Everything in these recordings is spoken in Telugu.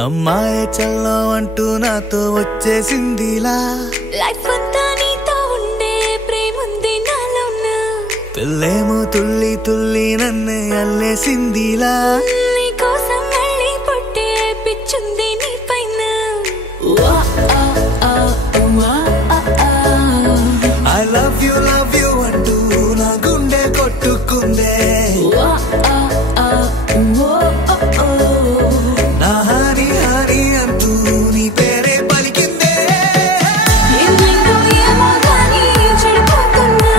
అమ్మాయే చల్లో అంటూ నాతో వచ్చేసిందిలా లైఫ్ అంతా నీతో ఉండే ప్రేముంది నాలోన పిల్లేమో తుల్లి తుల్లి నన్నే అల్లేసిందిలా నీ కోసం మళ్ళీ పుట్టే పిచ్చుంది నీ పైన I love you అంటూ నా గుండె కొట్టుకుందే నా హరి హరి అంటూ నీ పేరే పలికిందే ఏమైందో ఏమో కానీ చెడిపోతున్నా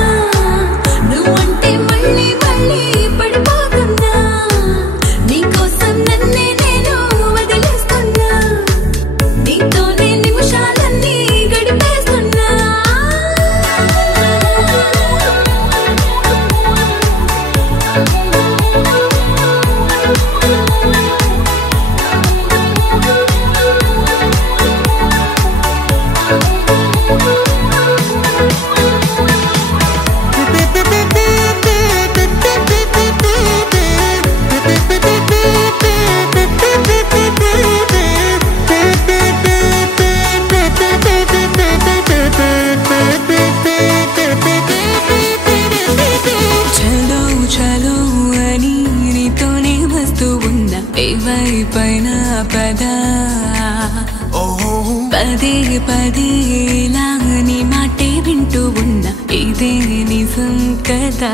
నువ్వంటే మళ్ళీ మళ్ళీ పడిపోతున్నా నీకోసం నన్నే నేను వదిలేస్తున్నా నీతోనే నిమిషాలన్నీ గడిపేస్తున్నా చలో అని నీతోనే వస్తూ ఉన్నా ఏవైపైన పదా పదే పదే ఇలా నీ మాటే వింటూ ఉన్నా ఇదే నిజం కదా